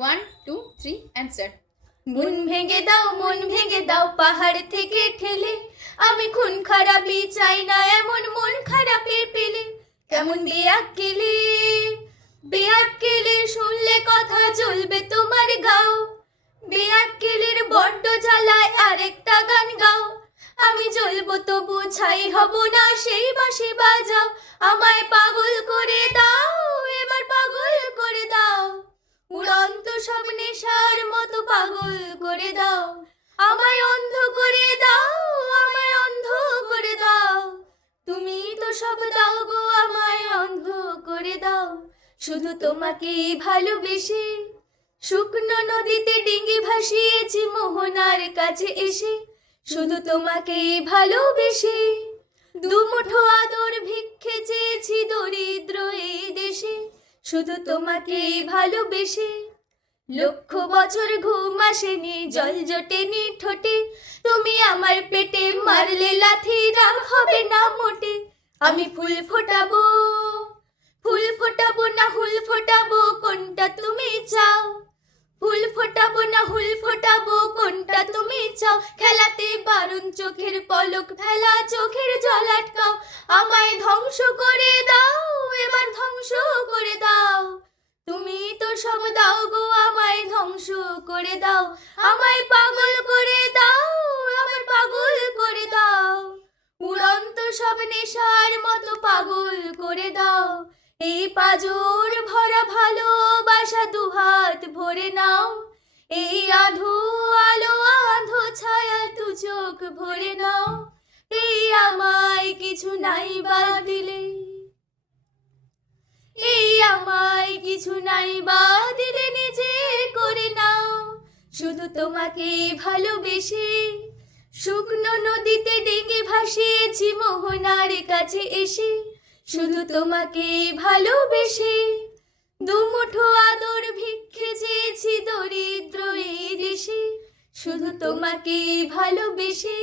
1 2 3 answer. মন ভেঙে দাও পাহাড় থেকে ঠেলে, আমি খুন খারাপি চাই না এমন মন খারাপের পেলে। কেমন বেয়াক্কেলে বেয়াক্কেলে শুনলে কথা জ্বলবে তোমার গাও, বেয়াক্কেলের বড্ড জ্বালায় আরেকটা গান গাও। আমি জ্বলবো তবু ছাই হব না, সেই বাঁশি বাজাও। আমায় পাগল করে দাও, এবার পাগল করে দাও। উড়ন্ত সব নেশার মতো পাগল করে দাও। আমায় অন্ধ করে দাও, আমায় অন্ধ করে দাও। তুমি তো সব দাও গো, আমায় অন্ধ করে দাও। শুধু তোমাকেই ভালোবেসে শুকনো নদীতে ডিঙি ভাসিয়েছি মোহনার কাছে এসে। শুধু তোমাকেই ভালোবেসে দুমুঠো আদর ভিক্ষে চেয়েছি দরিদ্র এই দেশে। শুধু তোমাকেই ভালোবেসে লক্ষ বছর ঘুম আসেনি, জল জোটেনি ঠোঁটে। তুমি আমার পেটে মারলে লাথি, রাগ হবে না মোটে। আমি ফুল ফোটাবো না হুল ফোটাবো, কোনটা তুমি চাও? ফুল ফোটাবো না হুল ফোটাবো, কোনটা তুমি চাও? খেলাতে বারণ চোখের পলক ফেলা, চোখের জল আটকাও। আমায় ধ্বংস করে দাও, এবার ধ্বংস করে দাও। তুমি তো সব দাও গো, আমায় ধ্বংস করে দাও। আমায় পাগল করে দাও, আমায় পাগল করে দাও। উড়ন্ত সব নেশার মতো পাগল করে দাও। এই পাজর ভরা ভালোবাসা দুহাত ভরে নাও। এই আধো আলো আধো ছায়া দু চোখ ভরে নাও। এই আমায় কিছু নাই বা দিলে, এই আমায় কিছু নাই বা দিলে নিজে করে নাও। শুধু তোমাকেই ভালোবেসে শুকনো নদীতে ডিঙি ভাসিয়েছি মোহনার কাছে এসে। শুধু তোমাকেই ভালোবেসে দুমুঠো আদর ভিক্ষে চেয়েছি দরিদ্র এই দেশে। শুধু তোমাকেই ভালোবেসে।